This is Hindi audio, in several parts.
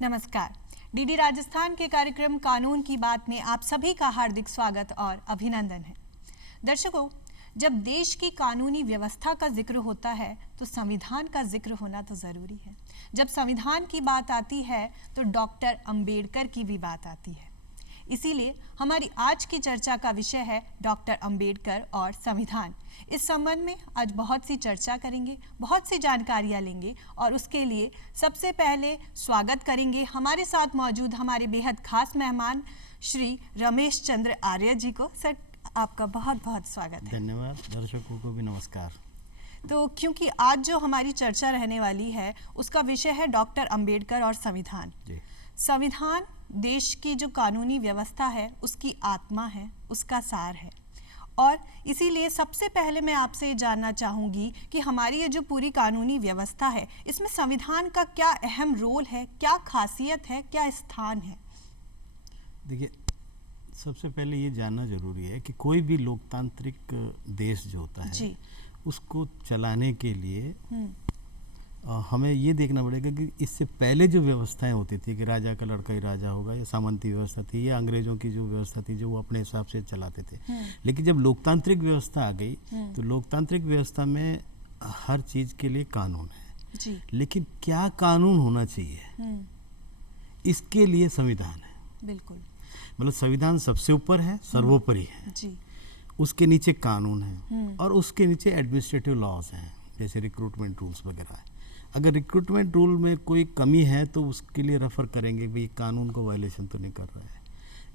नमस्कार। डीडी राजस्थान के कार्यक्रम कानून की बात में आप सभी का हार्दिक स्वागत और अभिनंदन है। दर्शकों, जब देश की कानूनी व्यवस्था का जिक्र होता है तो संविधान का जिक्र होना तो जरूरी है। जब संविधान की बात आती है तो डॉक्टर अंबेडकर की भी बात आती है। इसीलिए हमारी आज की चर्चा का विषय है डॉक्टर अंबेडकर और संविधान। इस संबंध में आज बहुत सी चर्चा करेंगे, बहुत सी जानकारियां लेंगे और उसके लिए सबसे पहले स्वागत करेंगे हमारे साथ मौजूद हमारे बेहद खास मेहमान श्री रमेश चंद्र आर्य जी को। सर, आपका बहुत बहुत स्वागत है। धन्यवाद। दर्शकों को भी नमस्कार। तो क्योंकि आज जो हमारी चर्चा रहने वाली है उसका विषय है डॉक्टर अंबेडकर और संविधान। संविधान देश की जो कानूनी व्यवस्था है उसकी आत्मा है, उसका सार है। और इसीलिए सबसे पहले मैं आपसे जानना चाहूँगी कि हमारी ये जो पूरी कानूनी व्यवस्था है इसमें संविधान का क्या अहम रोल है, क्या खासियत है, क्या स्थान है? देखिए, सबसे पहले ये जानना जरूरी है कि कोई भी लोकतांत्रिक देश जो होता है उसको चलाने के लिए हमें ये देखना पड़ेगा कि इससे पहले जो व्यवस्थाएं होती थी कि राजा का लड़का ही राजा होगा, या सामंती व्यवस्था थी, या अंग्रेजों की जो व्यवस्था थी जो वो अपने हिसाब से चलाते थे। लेकिन जब लोकतांत्रिक व्यवस्था आ गई तो लोकतांत्रिक व्यवस्था में हर चीज के लिए कानून है जी। लेकिन क्या कानून होना चाहिए, इसके लिए संविधान है। बिल्कुल, मतलब संविधान सबसे ऊपर है, सर्वोपरि है जी। उसके नीचे कानून है और उसके नीचे एडमिनिस्ट्रेटिव लॉज हैं, जैसे रिक्रूटमेंट रूल्स वगैरह है। अगर रिक्रूटमेंट रूल में कोई कमी है तो उसके लिए रेफर करेंगे भाई कानून को वायलेशन तो नहीं कर रहा है।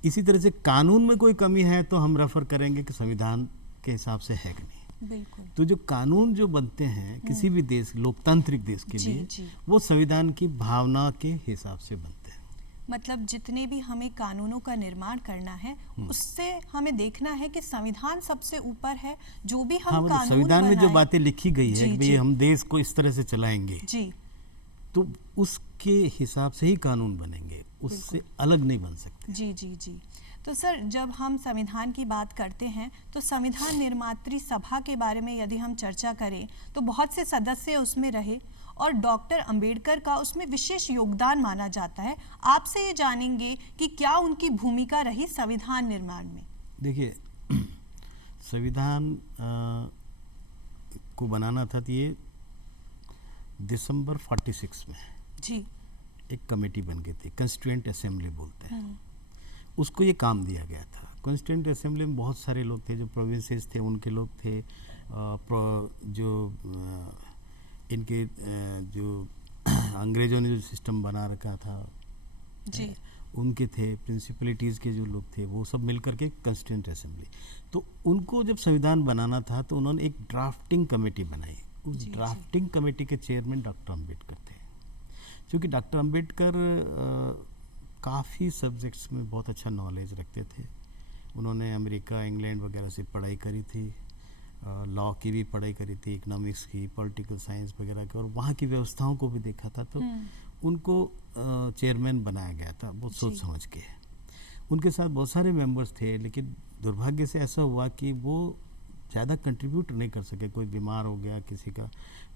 इसी तरह से कानून में कोई कमी है तो हम रेफर करेंगे कि संविधान के हिसाब से है कि नहीं। बिल्कुल। तो जो कानून जो बनते हैं किसी भी देश, लोकतांत्रिक देश के लिए वो संविधान की भावना के हिसाब से बनते हैं। मतलब जितने भी हमें कानूनों का निर्माण करना है उससे हमें देखना है कि संविधान सबसे ऊपर है। जो भी हम कानून संविधान में जो बातें लिखी गई है कि भाई हम देश को इस तरह से चलाएंगे जी, तो उसके हिसाब से ही कानून बनेंगे, उससे अलग नहीं बन सकते। जी जी जी। तो सर, जब हम संविधान की बात करते हैं तो संविधान निर्मात्री सभा के बारे में यदि हम चर्चा करें तो बहुत से सदस्य उसमें रहे और डॉक्टर अंबेडकर का उसमें विशेष योगदान माना जाता है। आपसे ये जानेंगे कि क्या उनकी भूमिका रही संविधान निर्माण में। देखिए, संविधान को बनाना था तो ये दिसंबर 46 में जी एक कमेटी बन गई थी, कॉन्स्टिट्यूएंट असेंबली बोलते हैं। उसको ये काम दिया गया था। कॉन्स्टिट्यूएंट असेंबली में बहुत सारे लोग थे, जो प्रोविंसेस थे उनके लोग थे, जो इनके जो अंग्रेजों ने जो सिस्टम बना रखा था जी, उनके थे, प्रिंसिपलिटीज़ के जो लोग थे वो सब मिलकर के कॉन्स्टिट्यूएंट असेंबली। तो उनको जब संविधान बनाना था तो उन्होंने एक ड्राफ्टिंग कमेटी बनाई। उस ड्राफ्टिंग कमेटी के चेयरमैन डॉक्टर अंबेडकर थे। क्योंकि डॉक्टर अंबेडकर काफ़ी सब्जेक्ट्स में बहुत अच्छा नॉलेज रखते थे। उन्होंने अमेरिका, इंग्लैंड वगैरह से पढ़ाई करी थी, लॉ की भी पढ़ाई करी थी, इकोनॉमिक्स की, पॉलिटिकल साइंस वगैरह की, और वहाँ की व्यवस्थाओं को भी देखा था। तो उनको चेयरमैन बनाया गया था बहुत सोच समझ के। उनके साथ बहुत सारे मेंबर्स थे, लेकिन दुर्भाग्य से ऐसा हुआ कि वो ज़्यादा कंट्रीब्यूट नहीं कर सके। कोई बीमार हो गया,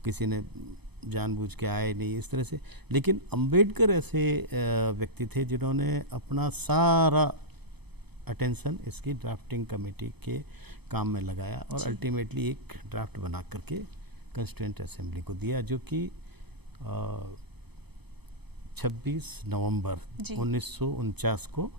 किसी ने जानबूझ के आए नहीं, इस तरह से। लेकिन अंबेडकर ऐसे व्यक्ति थे जिन्होंने अपना सारा अटेंशन इसकी ड्राफ्टिंग कमेटी के काम में लगाया और अल्टीमेटली एक ड्राफ्ट बना करके कॉन्स्टिट्यूएंट असेंबली को दिया, जो कि 26 नवंबर 1949 को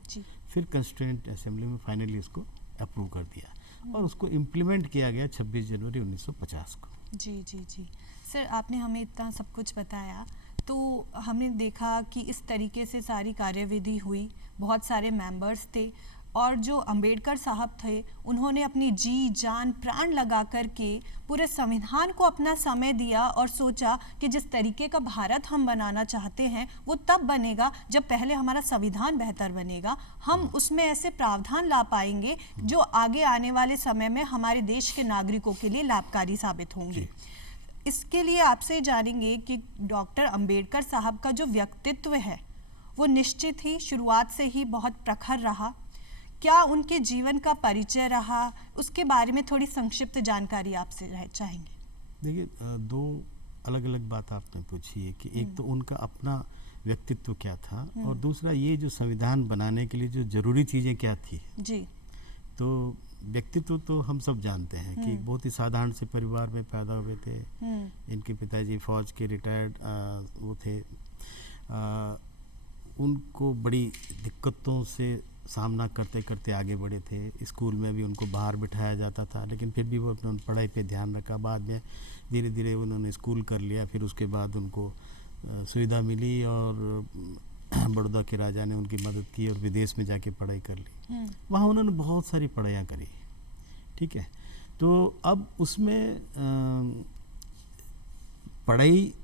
फिर कॉन्स्टिट्यूएंट असेंबली में फाइनली उसको अप्रूव कर दिया और उसको इम्प्लीमेंट किया गया 26 जनवरी 1950 को। जी जी जी। सर, आपने हमें इतना सब कुछ बताया तो हमने देखा कि इस तरीके से सारी कार्यविधि हुई, बहुत सारे मेंबर्स थे और जो अंबेडकर साहब थे उन्होंने अपनी जी जान प्राण लगा करके पूरे संविधान को अपना समय दिया और सोचा कि जिस तरीके का भारत हम बनाना चाहते हैं वो तब बनेगा जब पहले हमारा संविधान बेहतर बनेगा। हम उसमें ऐसे प्रावधान ला पाएंगे जो आगे आने वाले समय में हमारे देश के नागरिकों के लिए लाभकारी साबित होंगे। इसके लिए आपसे जानेंगे कि डॉक्टर अंबेडकर साहब का जो व्यक्तित्व है वो निश्चित ही शुरुआत से ही बहुत प्रखर रहा। क्या उनके जीवन का परिचय रहा, उसके बारे में थोड़ी संक्षिप्त जानकारी आपसे चाहेंगे। देखिए, दो अलग अलग बात आपने पूछी है कि एक तो उनका अपना व्यक्तित्व क्या था, और दूसरा ये जो संविधान बनाने के लिए जो जरूरी चीज़ें क्या थी जी। तो व्यक्तित्व तो हम सब जानते हैं कि बहुत ही साधारण से परिवार में पैदा हुए थे। इनके पिताजी फौज के रिटायर्ड वो थे। उनको बड़ी दिक्कतों से सामना करते करते आगे बढ़े थे। स्कूल में भी उनको बाहर बिठाया जाता था, लेकिन फिर भी वो अपने पढ़ाई पे ध्यान रखा। बाद में धीरे धीरे उन्होंने स्कूल कर लिया, फिर उसके बाद उनको सुविधा मिली और बड़ौदा के राजा ने उनकी मदद की और विदेश में जाके पढ़ाई कर ली। वहाँ उन्होंने बहुत सारी पढ़ाइयाँ करी, ठीक है। तो अब उसमें पढ़ाई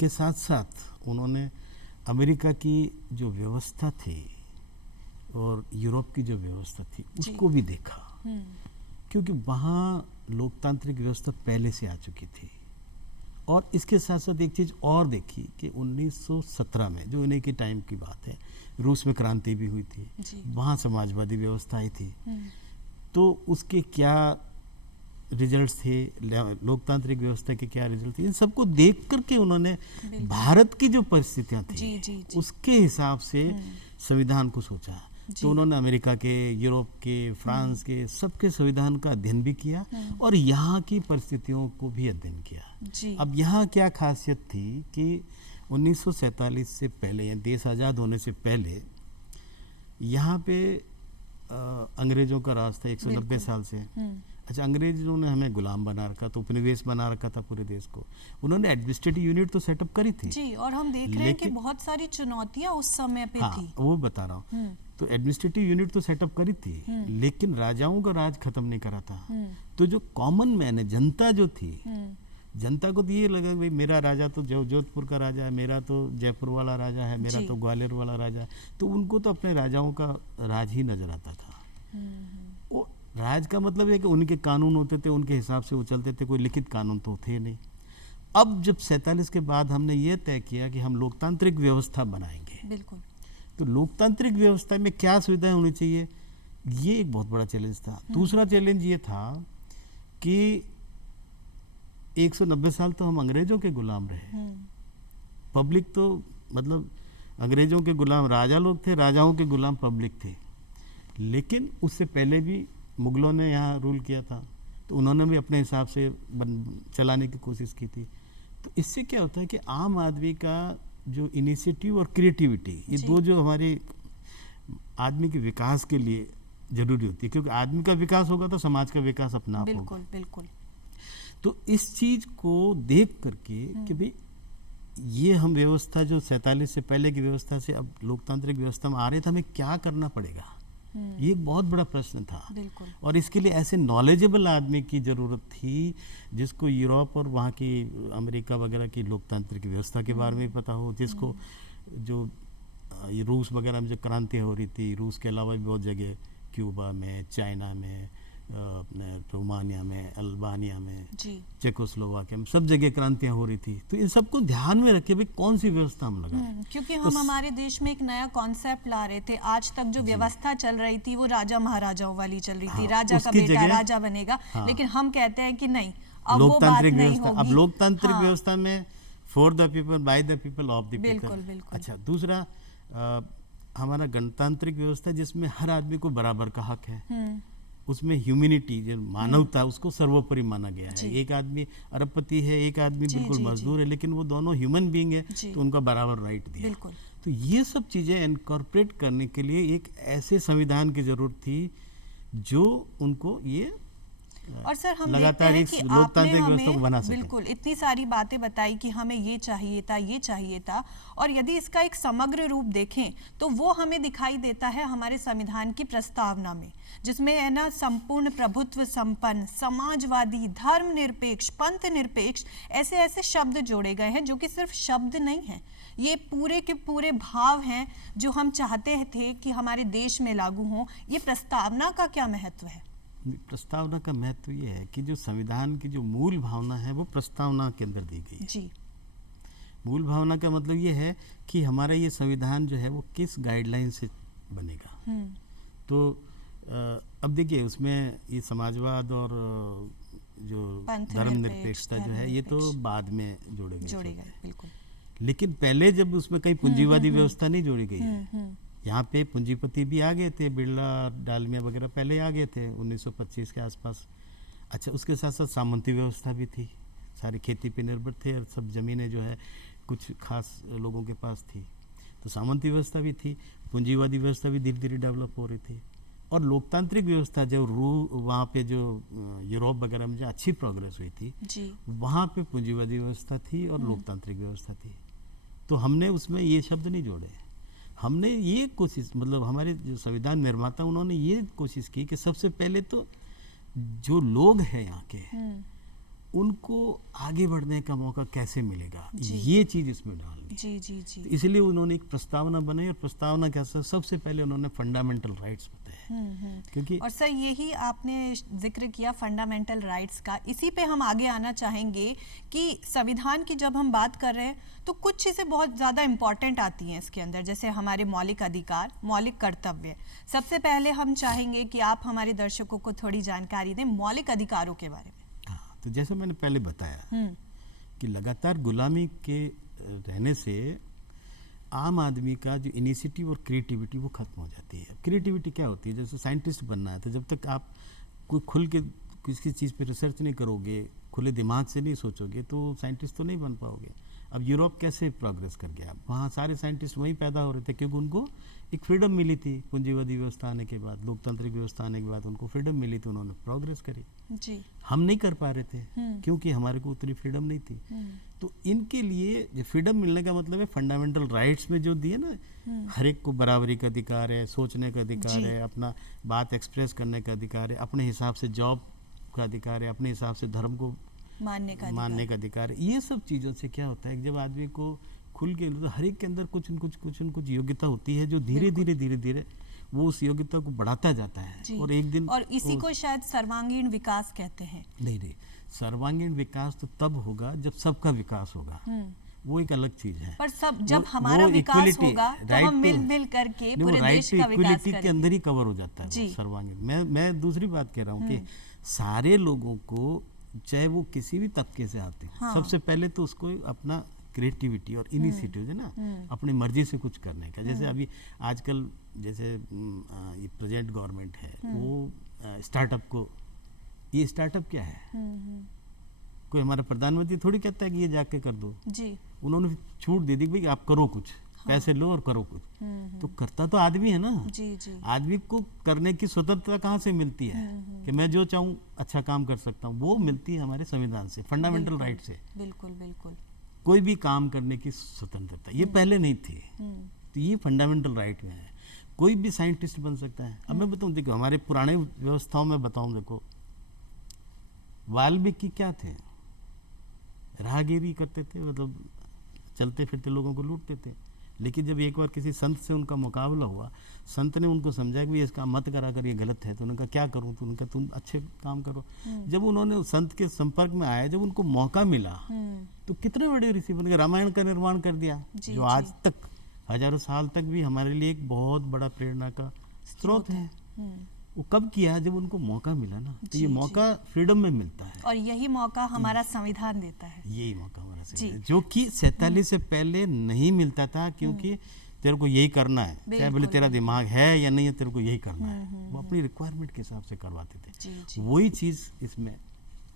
के साथ साथ उन्होंने अमेरिका की जो व्यवस्था थी और यूरोप की जो व्यवस्था थी उसको भी देखा, क्योंकि वहाँ लोकतांत्रिक व्यवस्था पहले से आ चुकी थी। और इसके साथ साथ एक चीज़ और देखी कि 1917 में, जो इन्हीं के टाइम की बात है, रूस में क्रांति भी हुई थी, वहाँ समाजवादी व्यवस्था आई थी। तो उसके क्या रिजल्ट्स थे, लोकतांत्रिक व्यवस्था के क्या रिजल्ट थे, इन सबको देख करके उन्होंने भारत की जो परिस्थितियाँ थी उसके हिसाब से संविधान को सोचा। तो उन्होंने अमेरिका के, यूरोप के, फ्रांस के सबके संविधान का अध्ययन भी किया और यहाँ की परिस्थितियों को भी अध्ययन किया। अब यहाँ क्या खासियत थी कि 1947 से पहले, या देश आज़ाद होने से पहले, यहाँ पे अंग्रेजों का राज था 190 साल से। अच्छा, अंग्रेजों ने हमें गुलाम बना रखा, तो उपनिवेश बना रखा था पूरे देश को। उन्होंने एडमिनिस्ट्रेटिव यूनिट तो सेटअप करी थी जी, और हम देख रहे हैं कि बहुत सारी चुनौतियां उस समय पे थी। वो बता रहा हूँ। तो एडमिनिस्ट्रेटिव यूनिट तो सेटअप करी थी, लेकिन राजाओं का राज खत्म नहीं करा था। तो जो कॉमन मैन है, जनता जो थी, जनता को तो ये लगा भाई मेरा राजा तो जोधपुर का राजा है, मेरा तो जयपुर वाला राजा है, मेरा तो ग्वालियर वाला राजा है। तो उनको तो अपने राजाओं का राज ही नजर आता था। वो राज का मतलब है कि उनके कानून होते थे, उनके हिसाब से वो चलते थे, कोई लिखित कानून तो थे नहीं। अब जब 47 के बाद हमने ये तय किया कि हम लोकतांत्रिक व्यवस्था बनाएंगे, बिल्कुल, तो लोकतांत्रिक व्यवस्था में क्या सुविधाएं होनी चाहिए, ये एक बहुत बड़ा चैलेंज था। दूसरा चैलेंज ये था कि 190 साल तो हम अंग्रेजों के गुलाम रहे। पब्लिक तो मतलब अंग्रेजों के गुलाम राजा लोग थे, राजाओं के गुलाम पब्लिक थे। लेकिन उससे पहले भी मुगलों ने यहाँ रूल किया था, तो उन्होंने भी अपने हिसाब से चलाने की कोशिश की थी। तो इससे क्या होता है कि आम आदमी का जो इनिशिएटिव और क्रिएटिविटी, ये दो जो हमारे आदमी के विकास के लिए जरूरी होती है, क्योंकि आदमी का विकास होगा तो समाज का विकास अपना आप होगा। बिल्कुल। तो इस चीज को देख करके कि भाई ये हम व्यवस्था जो 47 से पहले की व्यवस्था से अब लोकतांत्रिक व्यवस्था में आ रहे थे, हमें क्या करना पड़ेगा, ये एक बहुत बड़ा प्रश्न था। और इसके लिए ऐसे नॉलेजेबल आदमी की जरूरत थी जिसको यूरोप और वहाँ की अमेरिका वगैरह की लोकतांत्रिक व्यवस्था के बारे में पता हो, जिसको जो ये रूस वगैरह में जो क्रांति हो रही थी, रूस के अलावा भी बहुत जगह, क्यूबा में, चाइना में, अपने रोमानिया में, अल्बानिया में, चेकोस्लोवाकिया में, सब जगह क्रांतियां हो रही थी। तो इन सबको ध्यान में रखे भाई कौन सी व्यवस्था हम लगाएं, क्योंकि हम हमारे देश में एक नया कॉन्सेप्ट ला रहे थे। आज तक जो व्यवस्था चल रही थी वो राजा महाराजाओं वाली चल रही थी, राजा का बेटा राजा बनेगा। लेकिन हम कहते हैं कि नहीं, अब लोकतांत्रिक व्यवस्था, अब लोकतांत्रिक व्यवस्था में for the people, by the people, of the people. अच्छा, दूसरा हमारा गणतांत्रिक व्यवस्था जिसमें हर आदमी को बराबर का हक है, उसमें ह्यूमैनिटी, जो मानवता, उसको सर्वोपरि माना गया है। एक आदमी अरबपति है, एक आदमी बिल्कुल मजदूर है, लेकिन वो दोनों ह्यूमन बीइंग है, तो उनका बराबर राइट दिया। तो ये सब चीजें इनकॉर्पोरेट करने के लिए एक ऐसे संविधान की जरूरत थी जो उनको ये और सर हम लगातार एक लोकतांत्रिक व्यवस्था को बना सके। बिल्कुल, इतनी सारी बातें बताई कि हमें ये चाहिए था, ये चाहिए था, और यदि इसका एक समग्र रूप देखें तो वो हमें दिखाई देता है हमारे संविधान की प्रस्तावना में, जिसमें है ना संपूर्ण प्रभुत्व संपन्न, समाजवादी, धर्मनिरपेक्ष, पंथ निरपेक्ष, ऐसे ऐसे शब्द जोड़े गए हैं जो कि सिर्फ शब्द नहीं है, ये पूरे के पूरे भाव हैं जो हम चाहते थे कि हमारे देश में लागू हों। ये प्रस्तावना का क्या महत्व है? प्रस्तावना का महत्व ये है कि जो संविधान की जो मूल भावना है वो प्रस्तावना के अंदर दी गई है। मूल भावना का मतलब ये है कि हमारा ये संविधान जो है वो किस गाइडलाइन से बनेगा। तो अब देखिए उसमें ये समाजवाद और जो धर्मनिरपेक्षता जो है ये तो बाद में जोड़े गए। बिल्कुल। लेकिन पहले जब उसमें कहीं पूंजीवादी व्यवस्था नहीं जोड़ी गई है, यहाँ पे पूंजीपति भी आ गए थे, बिरला डालमिया वगैरह पहले आ गए थे 1925 के आसपास। अच्छा, उसके साथ साथ सामंती व्यवस्था भी थी, सारी खेती पे निर्भर थे और सब ज़मीनें जो है कुछ खास लोगों के पास थी, तो सामंती व्यवस्था भी थी, पूंजीवादी व्यवस्था भी धीरे धीरे डेवलप हो रही थी। और लोकतांत्रिक व्यवस्था जो वहाँ पे जो यूरोप वगैरह में जो अच्छी प्रोग्रेस हुई थी जी, वहाँ पे पूंजीवादी व्यवस्था थी और लोकतांत्रिक व्यवस्था थी। तो हमने उसमें ये शब्द नहीं जोड़े, हमने ये कोशिश, मतलब हमारे जो संविधान निर्माता उन्होंने ये कोशिश की कि सबसे पहले तो जो लोग हैं यहाँ के उनको आगे बढ़ने का मौका कैसे मिलेगा, ये चीज़ इसमें डालनी। जी जी जी। तो इसलिए उन्होंने एक प्रस्तावना बनाई और प्रस्तावना क्या सबसे पहले उन्होंने फंडामेंटल राइट्स बताए। क्योंकि और सर यही आपने जिक्र किया फंडामेंटल राइट्स का, इसी पे हम आगे आना चाहेंगे कि संविधान की जब हम बात कर रहे हैं तो कुछ चीज़ें बहुत ज़्यादा इम्पॉर्टेंट आती हैं इसके अंदर, जैसे हमारे मौलिक अधिकार, मौलिक कर्तव्य। सबसे पहले हम चाहेंगे कि आप हमारे दर्शकों को थोड़ी जानकारी दें मौलिक अधिकारों के बारे में। तो जैसे मैंने पहले बताया कि लगातार गुलामी के रहने से आम आदमी का जो इनिशिएटिव और क्रिएटिविटी वो खत्म हो जाती है। क्रिएटिविटी क्या होती है, जैसे साइंटिस्ट बनना है तो जब तक आप कोई खुल के किसी चीज़ पे रिसर्च नहीं करोगे, खुले दिमाग से नहीं सोचोगे तो साइंटिस्ट तो नहीं बन पाओगे। अब यूरोप कैसे प्रोग्रेस कर गया, वहाँ सारे साइंटिस्ट वहीं पैदा हो रहे थे क्योंकि उनको एक फ्रीडम मिली थी, पूंजीवादी व्यवस्था आने के बाद, लोकतांत्रिक व्यवस्था आने के बाद उनको फ्रीडम मिली थी, उन्होंने प्रोग्रेस करी। जी। हम नहीं कर पा रहे थे क्योंकि हमारे को उतनी फ्रीडम नहीं थी। तो इनके लिए जो फ्रीडम मिलने का मतलब है फंडामेंटल राइट्स में जो दिए ना, हर एक को बराबरी का अधिकार है, सोचने का अधिकार है, अपना बात एक्सप्रेस करने का अधिकार है, अपने हिसाब से जॉब का अधिकार है, अपने हिसाब से धर्म को मानने का अधिकार है। ये सब चीज़ों से क्या होता है कि जब आदमी को खुल के, तो हर एक के अंदर कुछ न कुछ योग्यता होती है जो धीरे धीरे वो उस योग्यता को बढ़ाता जाता है और एक दिन, और इसी को शायद सर्वांगीण विकास कहते हैं। नहीं, सर्वांगीण विकास तो तब होगा जब सबका विकास होगा, वो एक अलग चीज है। पर सब जब हमारा विकास होगा तो हम मिल करके पूरे देश का विकास करेंगे। के अंदर ही कवर हो जाता है सर्वांगीण। मैं दूसरी बात कह रहा हूँ कि सारे लोगों को, चाहे वो किसी भी तबके से आते हैं, सबसे पहले तो उसको अपना क्रिएटिविटी और इनिशिएटिव है ना, अपनी मर्जी से कुछ करने का। जैसे अभी आजकल जैसे ये प्रेजेंट गवर्नमेंट है वो स्टार्टअप को, ये स्टार्टअप क्या है, कोई हमारा प्रधानमंत्री थोड़ी कहता है कि ये जाके कर दो जी, उन्होंने छूट दे दी भाई आप करो कुछ, पैसे लो और करो कुछ। तो करता तो आदमी है ना जी। आदमी को करने की स्वतंत्रता कहाँ से मिलती है कि मैं जो चाहूँ अच्छा काम कर सकता हूँ, वो मिलती है हमारे संविधान से, फंडामेंटल राइट से। बिल्कुल कोई भी काम करने की स्वतंत्रता, ये पहले नहीं थी, तो ये फंडामेंटल राइट में है। कोई भी साइंटिस्ट बन सकता है। अब मैं बताऊं, देखो हमारे पुराने व्यवस्थाओं में बताऊं, देखो वाल्मीकि क्या थे, राहगीरी करते थे, मतलब चलते फिरते लोगों को लूटते थे। लेकिन जब एक बार किसी संत से उनका मुकाबला हुआ, संत ने उनको समझाया कि इसका मत करा कर, ये गलत है। तो उन्होंने कहा क्या करूं, तो उन्होंने कहा तुम अच्छे काम करो। जब उन्होंने संत के संपर्क में आए, जब उनको मौका मिला तो कितने बड़े ऋषि बन गए, रामायण का निर्माण कर दिया जो आज तक हजारों साल तक भी हमारे लिए एक बहुत बड़ा प्रेरणा का स्रोत है। वो कब किया, जब उनको मौका मिला ना। तो ये मौका फ्रीडम में मिलता है और यही मौका हमारा संविधान देता है। यही मौका हमारा संविधान, जो कि 47 से पहले नहीं मिलता था, क्योंकि तेरे को यही करना है, चाहे बोले तेरा दिमाग है या नहीं है, तेरे को यही करना है। वो अपनी रिक्वायरमेंट के हिसाब से करवाते थे। वही चीज इसमें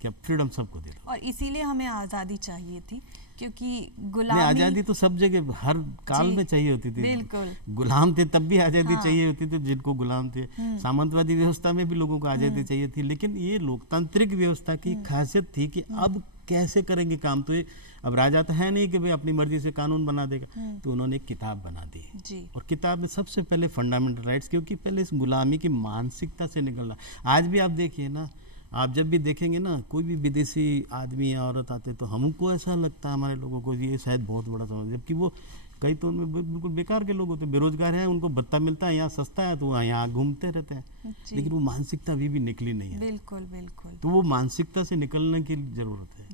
क्या फ्रीडम सबको दे दो। और इसीलिए हमें आज़ादी चाहिए थी, क्योंकि गुलामी, आज़ादी तो सब जगह हर काल में चाहिए होती थी। बिल्कुल, गुलाम थे तब भी आज़ादी चाहिए होती थी, जिनको गुलाम थे। सामंतवादी व्यवस्था में भी लोगों को आज़ादी चाहिए थी। लेकिन ये लोकतांत्रिक व्यवस्था की खासियत थी कि अब कैसे करेंगे काम। तो ये अब राजा तो है नहीं कि भाई अपनी मर्जी से कानून बना देगा, तो उन्होंने एक किताब बना दी। और किताब में सबसे पहले फंडामेंटल राइट्स, क्योंकि पहले इस गुलामी की मानसिकता से निकलना। आज भी आप देखिए ना, आप जब भी देखेंगे ना, कोई भी विदेशी आदमी या औरत आते तो हमको ऐसा लगता है, हमारे लोगों को ये शायद बहुत बड़ा समझ, जबकि वो कई तो उनमें बिल्कुल बेकार के लोग होते, बेरोजगार हैं, उनको भत्ता मिलता है, यहाँ सस्ता है, तो यहाँ घूमते रहते हैं। लेकिन वो मानसिकता अभी भी निकली नहीं है। बिल्कुल। तो वो मानसिकता से निकलने की जरूरत है।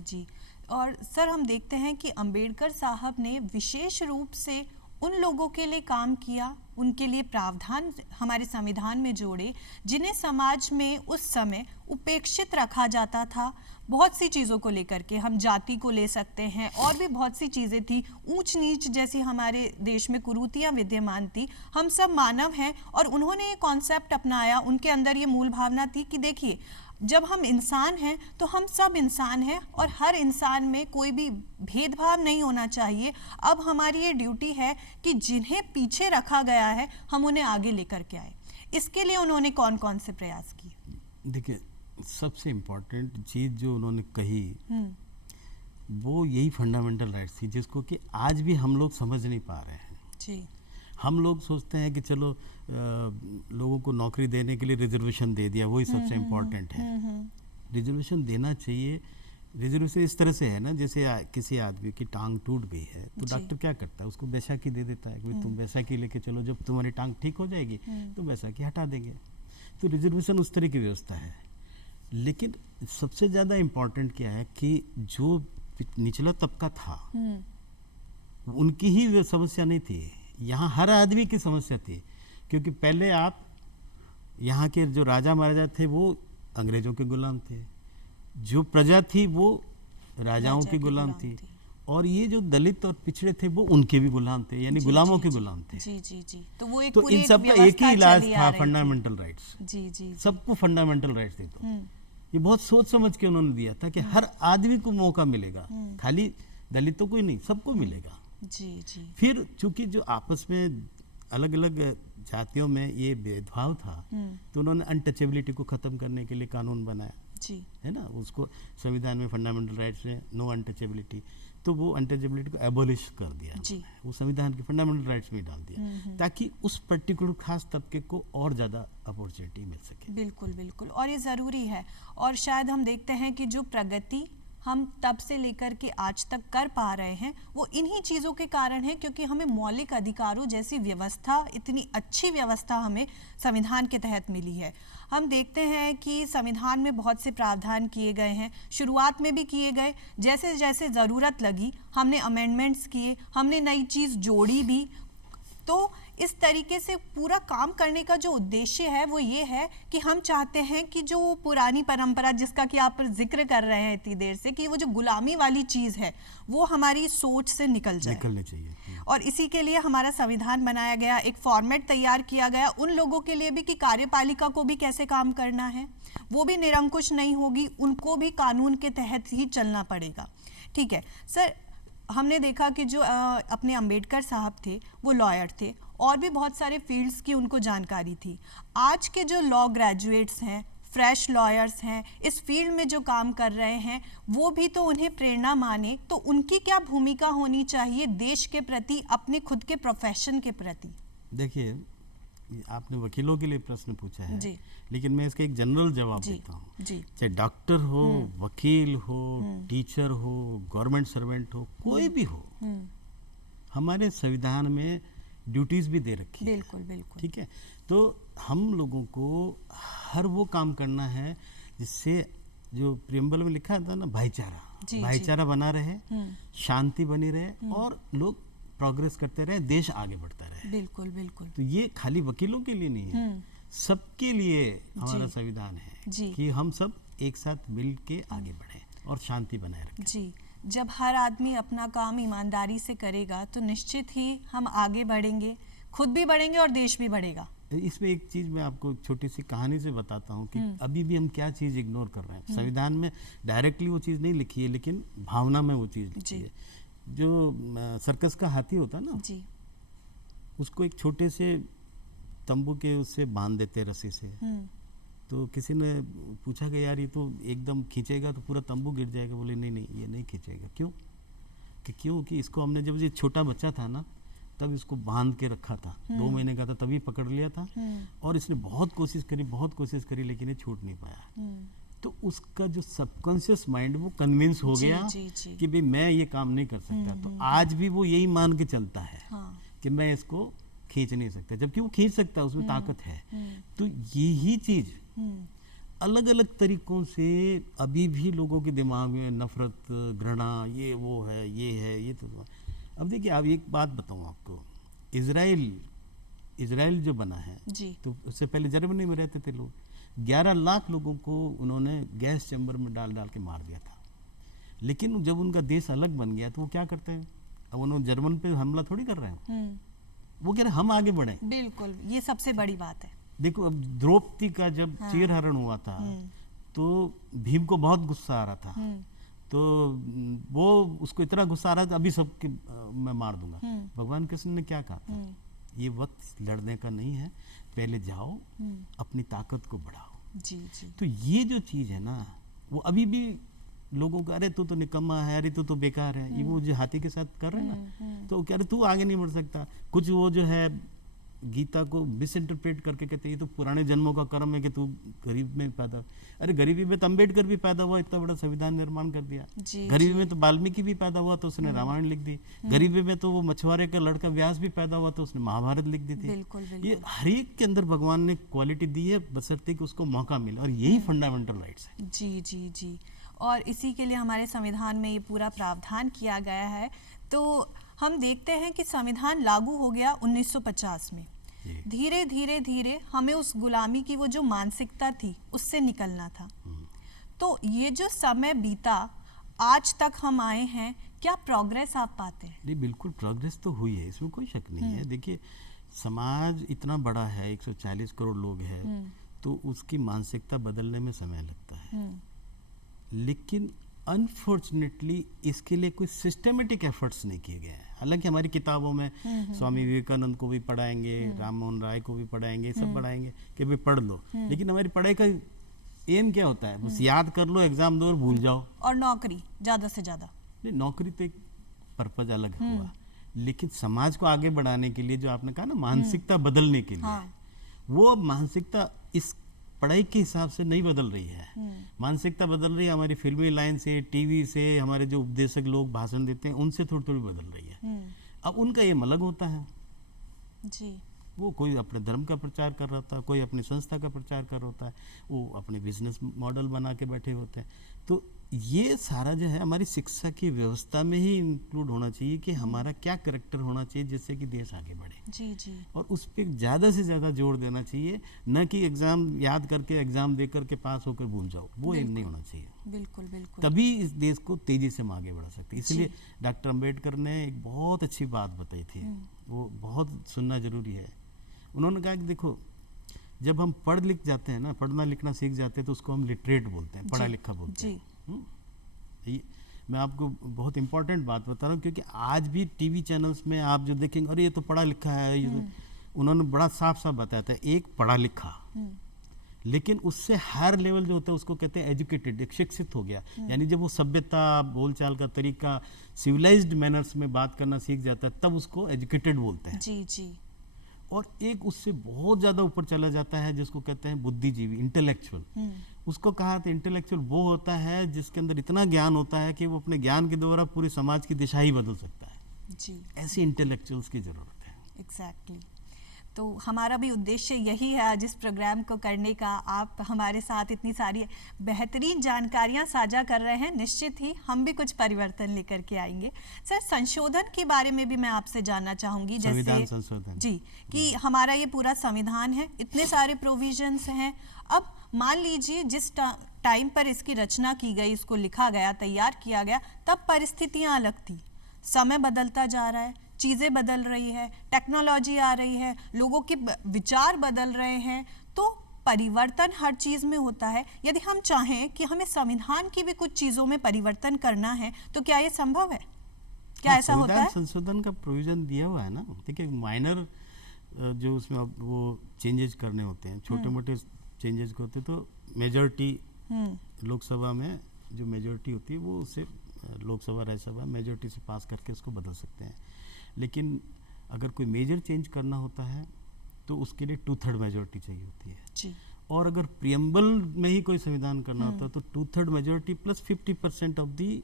जी। और सर हम देखते हैं कि अंबेडकर साहब ने विशेष रूप से उन लोगों के लिए काम किया, उनके लिए प्रावधान हमारे संविधान में जोड़े जिन्हें समाज में उस समय उपेक्षित रखा जाता था। बहुत सी चीज़ों को लेकर के हम जाति को ले सकते हैं, और भी बहुत सी चीज़ें थी, ऊंच नीच जैसी हमारे देश में कुरीतियाँ विद्यमान थी। हम सब मानव हैं और उन्होंने ये कॉन्सेप्ट अपनाया, उनके अंदर ये मूल भावना थी कि देखिए जब हम इंसान हैं तो हम सब इंसान हैं और हर इंसान में कोई भी भेदभाव नहीं होना चाहिए। अब हमारी ये ड्यूटी है कि जिन्हें पीछे रखा गया है हम उन्हें आगे लेकर के आए। इसके लिए उन्होंने कौन कौन से प्रयास किए? देखिए, सबसे इम्पोर्टेंट चीज़ जो उन्होंने कही वो यही फंडामेंटल राइट्स थी, जिसको कि आज भी हम लोग समझ नहीं पा रहे हैं जी। हम लोग सोचते हैं कि चलो लोगों को नौकरी देने के लिए रिजर्वेशन दे दिया, वही सबसे इम्पोर्टेंट है। रिजर्वेशन देना चाहिए। रिजर्वेशन इस तरह से है ना, जैसे किसी आदमी की टांग टूट गई है तो डॉक्टर क्या करता है, उसको बैसाखी दे देता है कि तुम बैसाखी लेके चलो, जब तुम्हारी टांग ठीक हो जाएगी तो बैसाखी हटा देंगे। तो रिजर्वेशन उस तरह की व्यवस्था है। लेकिन सबसे ज़्यादा इम्पोर्टेंट क्या है कि जो निचला तबका था उनकी ही समस्या नहीं थी, यहाँ हर आदमी की समस्या थी। क्योंकि पहले आप यहाँ के जो राजा महाराजा थे वो अंग्रेजों के गुलाम थे, जो प्रजा थी वो राजाओं के गुलाम थी, और ये जो दलित और पिछड़े थे वो उनके भी गुलाम थे, यानी गुलामों के गुलाम थे। जी जी जी। तो वो एक तो इन सब का एक ही इलाज था, फंडामेंटल राइट्स। जी जी। सबको फंडामेंटल राइट्स थे। तो ये बहुत सोच समझ के उन्होंने दिया था कि हर आदमी को मौका मिलेगा, खाली दलितों को ही नहीं, सबको मिलेगा। जी जी। फिर चूंकि जो आपस में अलग अलग जातियों में ये भेदभाव था तो उन्होंने अनटचेबिलिटी को खत्म करने के लिए कानून बनाया जी, है ना। उसको संविधान में फंडामेंटल राइट्स में नो अनटचेबिलिटी, तो वो अनटचेबिलिटी को एबॉलिश कर दिया जी। वो संविधान के फंडामेंटल राइट्स में डाल दिया ताकि उस पर्टिकुलर खास तबके को और ज़्यादा अपॉर्चुनिटी मिल सके। बिल्कुल बिल्कुल, और ये ज़रूरी है। और शायद हम देखते हैं कि जो प्रगति हम तब से लेकर के आज तक कर पा रहे हैं वो इन्हीं चीज़ों के कारण है, क्योंकि हमें मौलिक अधिकारों जैसी व्यवस्था, इतनी अच्छी व्यवस्था हमें संविधान के तहत मिली है। हम देखते हैं कि संविधान में बहुत से प्रावधान किए गए हैं, शुरुआत में भी किए गए, जैसे जैसे ज़रूरत लगी हमने अमेंडमेंट्स किए, हमने नई चीज़ जोड़ी भी। तो इस तरीके से पूरा काम करने का जो उद्देश्य है वो ये है कि हम चाहते हैं कि जो पुरानी परंपरा जिसका कि आप जिक्र कर रहे हैं इतनी देर से, कि वो जो गुलामी वाली चीज़ है वो हमारी सोच से निकलनी चाहिए। और इसी के लिए हमारा संविधान बनाया गया, एक फॉर्मेट तैयार किया गया उन लोगों के लिए भी कि कार्यपालिका को भी कैसे काम करना है, वो भी निरंकुश नहीं होगी, उनको भी कानून के तहत ही चलना पड़ेगा। ठीक है सर, हमने देखा कि जो अपने अंबेडकर साहब थे वो लॉयर थे और भी बहुत सारे फील्ड्स की उनको जानकारी थी। आज के जो लॉ ग्रेजुएट्स हैं, फ्रेश लॉयर्स हैं, इस फील्ड में जो काम कर रहे हैं, वो भी तो उन्हें प्रेरणा माने, तो उनकी क्या भूमिका होनी चाहिए देश के प्रति, अपने खुद के प्रोफेशन के प्रति? देखिए, आपने वकीलों के लिए प्रश्न पूछा है जी। लेकिन मैं इसका एक जनरल जवाब देता हूँ। चाहे डॉक्टर हो, वकील हो, टीचर हो, गवर्नमेंट सर्वेंट हो, कोई भी हो, हमारे संविधान में ड्यूटीज भी दे रखी है। बिल्कुल बिल्कुल। ठीक है, तो हम लोगों को हर वो काम करना है जिससे जो प्रियम्बल में लिखा था ना, भाईचारा बना रहे, शांति बनी रहे और लोग प्रोग्रेस करते रहे, देश आगे बढ़ता रहे। बिल्कुल बिल्कुल। तो ये खाली वकीलों के लिए नहीं है, सबके लिए हमारा संविधान है कि हम सब एक साथ मिल के आगे बढ़ें और शांति बनाए रखें। जी, जब हर आदमी अपना काम ईमानदारी से करेगा तो निश्चित ही हम आगे बढ़ेंगे, खुद भी बढ़ेंगे और देश भी बढ़ेगा। इसमें एक चीज़ मैं आपको छोटी सी कहानी से बताता हूँ कि अभी भी हम क्या चीज़ इग्नोर कर रहे हैं। संविधान में डायरेक्टली वो चीज़ नहीं लिखी है लेकिन भावना में वो चीज़ लिखी है। जो सर्कस का हाथी होता है ना जी, उसको एक छोटे से तंबू के उससे बांध देते रस्सी से। तो किसी ने पूछा कि यार ये तो एकदम खींचेगा तो पूरा तंबू गिर जाएगा। बोले नहीं नहीं, ये नहीं खींचेगा। क्यों? क्योंकि इसको हमने जब ये छोटा बच्चा था ना तब इसको बांध के रखा था, 2 महीने का था तभी पकड़ लिया था और इसने बहुत कोशिश करी लेकिन ये छूट नहीं पाया। तो उसका जो सबकॉन्शियस माइंड वो कन्विंस हो गया कि भाई मैं ये काम नहीं कर सकता। तो आज भी वो यही मान के चलता है कि मैं इसको खींच नहीं सकता, जबकि वो खींच सकता है, उसमें ताकत है। तो यही चीज अलग अलग तरीकों से अभी भी लोगों के दिमाग में नफरत, घृणा, ये वो है, ये है, ये तो। अब देखिए, आप एक बात बताऊं आपको, इजराइल जो बना है जी। तो उससे पहले जर्मनी में रहते थे लोग, 11 लाख लोगों को उन्होंने गैस चैम्बर में डाल डाल के मार दिया था। लेकिन जब उनका देश अलग बन गया तो वो क्या करते हैं, अब उन्होंने जर्मन पे हमला थोड़ी कर रहे हैं, वो कह रहे हम आगे बढ़े। बिल्कुल, ये सबसे बड़ी बात है। देखो अब द्रौपदी का जब चीरहरण हुआ था तो भीम को बहुत गुस्सा आ रहा था, तो वो उसको इतना गुस्सा आ रहा था अभी सबके मैं मार दूंगा। भगवान कृष्ण ने क्या कहा था, ये वक्त लड़ने का नहीं है, पहले जाओ अपनी ताकत को बढ़ाओ। जी जी। तो ये जो चीज है ना, वो अभी भी लोगों का, अरे तू तो निकम्मा है, अरे तू तो बेकार है, ये वो जो हाथी के साथ कर रहे हैं ना, तो कह रहे तू आगे नहीं बढ़ सकता। कुछ वो जो है गीता को मिस इंटरप्रेट करके कहते हैं ये तो पुराने जन्मों का कर्म है कि तू गरीब में पैदा, अरे गरीबी में तो अम्बेडकर भी पैदा हुआ, इतना बड़ा संविधान निर्माण कर दिया। गरीबी में तो वाल्मीकि भी पैदा हुआ तो उसने रामायण लिख दी। गरीबी में तो वो मछुआरे का लड़का व्यास भी पैदा हुआ तो उसने महाभारत लिख दी थी। बिल्कुल, बिल्कुल। ये हर एक के अंदर भगवान ने क्वालिटी दी है, बशर्ते कि उसको मौका मिले, और यही फंडामेंटल राइट्स है। जी जी जी। और इसी के लिए हमारे संविधान में ये पूरा प्रावधान किया गया है। तो हम देखते हैं कि संविधान लागू हो गया 1950 में। धीरे धीरे धीरे हमें उस गुलामी की वो जो मानसिकता थी उससे निकलना था। तो ये जो समय बीता, आज तक हम आए हैं, क्या प्रोग्रेस आप पाते हैं? नहीं, बिल्कुल प्रोग्रेस तो हुई है, इसमें कोई शक नहीं है। देखिए समाज इतना बड़ा है, 140 करोड़ लोग हैं, तो उसकी मानसिकता बदलने में समय लगता है। लेकिन अनफॉर्चुनेटली इसके लिए कोई सिस्टमेटिक एफर्ट्स नहीं किए गए हैं। हालांकि हमारी किताबों में स्वामी विवेकानंद को भी पढ़ाएंगे, राम मोहन राय को भी पढ़ाएंगे, सब पढ़ाएंगे कि भाई पढ़ लो, लेकिन हमारी पढ़ाई का एम क्या होता है, बस याद कर लो, एग्जाम दो और भूल जाओ, और नौकरी ज्यादा से ज्यादा। नहीं, नौकरी तो एक पर्पज अलग हुआ, लेकिन समाज को आगे बढ़ाने के लिए जो आपने कहा ना, मानसिकता बदलने के लिए, वो मानसिकता इस पढ़ाई के हिसाब से नहीं बदल रही है। मानसिकता बदल रही है हमारी फिल्मी लाइन से, टीवी से, हमारे जो उपदेशक लोग भाषण देते हैं उनसे थोड़ी थोड़ी बदल रही है। अब उनका एम अलग होता है जी। वो कोई अपने धर्म का प्रचार कर रहा होता है, कोई अपनी संस्था का प्रचार कर रहा होता है, वो अपने बिजनेस मॉडल बना के बैठे होते हैं। तो ये सारा जो है हमारी शिक्षा की व्यवस्था में ही इंक्लूड होना चाहिए कि हमारा क्या करैक्टर होना चाहिए जिससे कि देश आगे बढ़े। जी जी। और उस पर ज़्यादा से ज़्यादा जोर देना चाहिए, न कि एग्ज़ाम याद करके एग्ज़ाम दे करके पास होकर भूल जाओ, वो एम नहीं होना चाहिए। बिल्कुल बिल्कुल। तभी इस देश को तेज़ी से हम आगे बढ़ा सकते हैं। इसलिए डॉक्टर अम्बेडकर ने एक बहुत अच्छी बात बताई थी, वो बहुत सुनना जरूरी है। उन्होंने कहा कि देखो, जब हम पढ़ लिख जाते हैं ना, पढ़ना लिखना सीख जाते हैं, तो उसको हम लिटरेट बोलते हैं, पढ़ा लिखा बोलते हैं। मैं आपको बहुत इंपॉर्टेंट बात बता रहा हूँ, क्योंकि आज भी टीवी चैनल्स में आप जो देखेंगे, अरे ये तो पढ़ा लिखा है, ये तो उन्होंने बड़ा साफ साफ बताया था, एक पढ़ा लिखा, लेकिन उससे हायर लेवल जो होता है उसको कहते हैं एजुकेटेड, एक शिक्षित हो गया। यानी जब वो सभ्यता, बोलचाल का तरीका, सिविलाइज्ड मैनर्स में बात करना सीख जाता है, तब उसको एजुकेटेड बोलते हैं। जी जी। और एक उससे बहुत ज्यादा ऊपर चला जाता है जिसको कहते हैं बुद्धिजीवी, इंटेलेक्चुअल। उसको कहा था इंटेलेक्चुअल वो होता है जिसके अंदर इतना ज्ञान होता है कि वो अपने ज्ञान के द्वारा पूरे समाज की दिशा ही बदल सकता है। जी। ऐसे इंटेलेक्चुअल्स की जरूरत है। एग्जैक्टली। तो हमारा भी उद्देश्य यही है आज इस प्रोग्राम को करने का। आप हमारे साथ इतनी सारी बेहतरीन जानकारियां साझा कर रहे हैं, निश्चित ही हम भी कुछ परिवर्तन लेकर के आएंगे। सर, संशोधन के बारे में भी मैं आपसे जानना चाहूंगी, जैसे संशोधन जी, कि हमारा ये पूरा संविधान है, इतने सारे प्रोविजंस हैं। अब मान लीजिए जिस टाइम पर इसकी रचना की गई, इसको लिखा गया, तैयार किया गया, तब परिस्थितियां अलग थी। समय बदलता जा रहा है, चीज़ें बदल रही है, टेक्नोलॉजी आ रही है, लोगों के विचार बदल रहे हैं, तो परिवर्तन हर चीज़ में होता है। यदि हम चाहें कि हमें संविधान की भी कुछ चीज़ों में परिवर्तन करना है, तो क्या ये संभव है? क्या ऐसा होता है? संशोधन का प्रोविजन दिया हुआ है ना। देखिए, माइनर जो उसमें वो चेंजेस करने होते हैं, छोटे मोटे चेंजेस होते हैं, तो मेजॉरिटी लोकसभा में जो मेजॉरिटी होती है वो उससे लोकसभा राज्यसभा मेजॉरिटी से पास करके उसको बदल सकते हैं। लेकिन अगर कोई मेजर चेंज करना होता है तो उसके लिए 2/3 मेजॉरिटी चाहिए होती है जी। और अगर प्रियम्बल में ही कोई संविधान करना होता है तो 2/3 majority plus 50% of the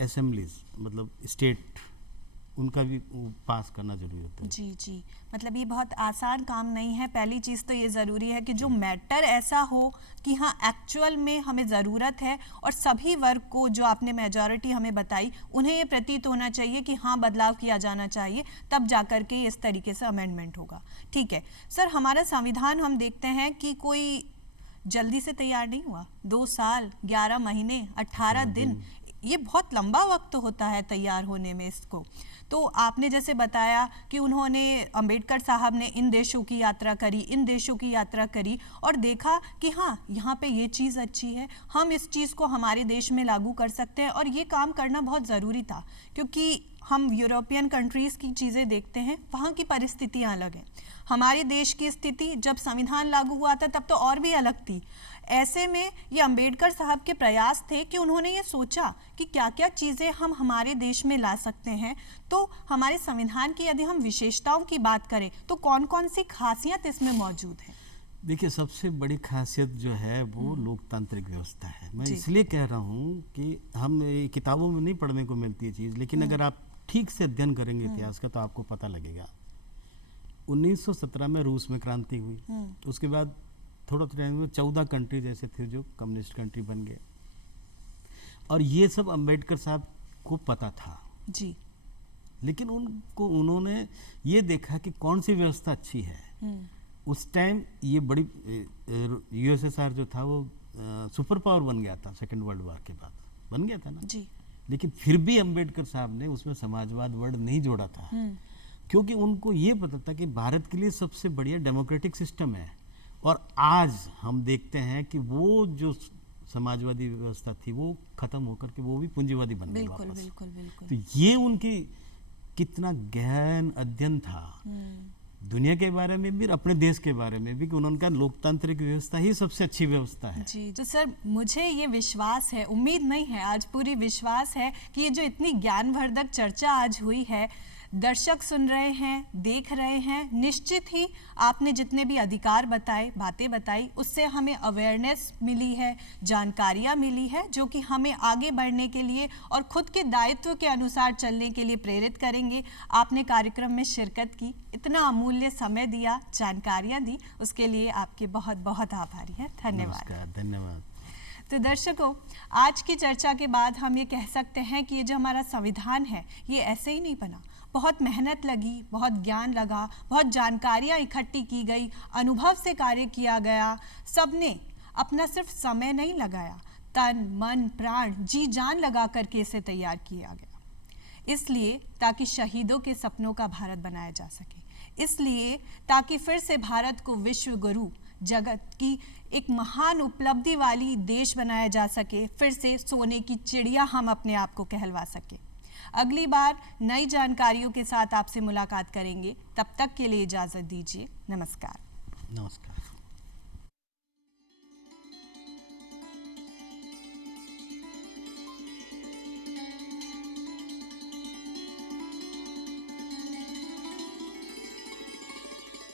assemblies, मतलब स्टेट उनका भी पास करना जरूरी होता है। जी जी, मतलब ये बहुत आसान काम नहीं है। पहली चीज़ तो ये ज़रूरी है कि जो मैटर ऐसा हो कि हाँ एक्चुअल में हमें ज़रूरत है, और सभी वर्ग को, जो आपने मेजॉरिटी हमें बताई, उन्हें ये प्रतीत होना चाहिए कि हाँ बदलाव किया जाना चाहिए, तब जाकर के इस तरीके से अमेंडमेंट होगा। ठीक है सर, हमारा संविधान हम देखते हैं कि कोई जल्दी से तैयार नहीं हुआ। 2 साल 11 महीने 18 दिन, ये बहुत लंबा वक्त होता है तैयार होने में इसको। तो आपने जैसे बताया कि उन्होंने, अंबेडकर साहब ने इन देशों की यात्रा करी, इन देशों की यात्रा करी, और देखा कि हाँ यहाँ पे ये चीज़ अच्छी है, हम इस चीज़ को हमारे देश में लागू कर सकते हैं। और ये काम करना बहुत ज़रूरी था, क्योंकि हम यूरोपियन कंट्रीज़ की चीज़ें देखते हैं, वहाँ की परिस्थितियाँ अलग हैं। हमारे देश की स्थिति जब संविधान लागू हुआ था तब तो और भी अलग थी। ऐसे में ये अंबेडकर साहब के प्रयास थे कि उन्होंने ये सोचा कि क्या क्या चीज़ें हम हमारे देश में ला सकते हैं। तो हमारे संविधान की यदि हम विशेषताओं की बात करें तो कौन कौन सी खासियत इसमें मौजूद है? देखिए, सबसे बड़ी खासियत जो है वो लोकतांत्रिक व्यवस्था है। मैं इसलिए कह रहा हूँ कि हम किताबों में नहीं पढ़ने को मिलती है चीज़, लेकिन अगर आप ठीक से अध्ययन करेंगे इतिहास का तो आपको पता लगेगा। 1917 में रूस में क्रांति हुई, उसके बाद थोड़ा टाइम में 14 कंट्री जैसे थे जो कम्युनिस्ट कंट्री बन गए, और ये सब अंबेडकर साहब को पता था जी। लेकिन उन्होंने ये देखा कि कौन सी व्यवस्था अच्छी है। उस टाइम ये बड़ी यूएसएसआर जो था वो सुपर पावर बन गया था, सेकेंड वर्ल्ड वॉर के बाद बन गया था ना जी। लेकिन फिर भी अंबेडकर साहब ने उसमें समाजवाद वर्ड नहीं जोड़ा था, क्योंकि उनको ये पता था कि भारत के लिए सबसे बढ़िया डेमोक्रेटिक सिस्टम है। और आज हम देखते हैं कि वो जो समाजवादी व्यवस्था थी वो खत्म होकर के वो भी पूंजीवादी बन गई वापस। बिल्कुल बिल्कुल। तो ये उनकी कितना गहन अध्ययन था दुनिया के बारे में भी, अपने देश के बारे में भी, कि उन्होंने कहा लोकतांत्रिक व्यवस्था ही सबसे अच्छी व्यवस्था है। जी। तो सर, मुझे ये विश्वास है, उम्मीद नहीं है, आज पूरी विश्वास है कि ये जो इतनी ज्ञानवर्धक चर्चा आज हुई है, दर्शक सुन रहे हैं, देख रहे हैं, निश्चित ही आपने जितने भी अधिकार बताए, बातें बताई, उससे हमें अवेयरनेस मिली है, जानकारियाँ मिली है, जो कि हमें आगे बढ़ने के लिए और खुद के दायित्व के अनुसार चलने के लिए प्रेरित करेंगे। आपने कार्यक्रम में शिरकत की, इतना अमूल्य समय दिया, जानकारियाँ दी, उसके लिए आपके बहुत बहुत आभारी हैं। धन्यवाद। धन्यवाद। तो दर्शकों, आज की चर्चा के बाद हम ये कह सकते हैं कि ये जो हमारा संविधान है ये ऐसे ही नहीं बना, बहुत मेहनत लगी, बहुत ज्ञान लगा, बहुत जानकारियाँ इकट्ठी की गई, अनुभव से कार्य किया गया। सबने अपना सिर्फ समय नहीं लगाया, तन मन प्राण जी जान लगा करके इसे तैयार किया गया, इसलिए ताकि शहीदों के सपनों का भारत बनाया जा सके, इसलिए ताकि फिर से भारत को विश्व गुरु, जगत की एक महान उपलब्धि वाली देश बनाया जा सके, फिर से सोने की चिड़िया हम अपने आप को कहलवा सके। अगली बार नई जानकारियों के साथ आपसे मुलाकात करेंगे, तब तक के लिए इजाज़त दीजिए। नमस्कार। नमस्कार।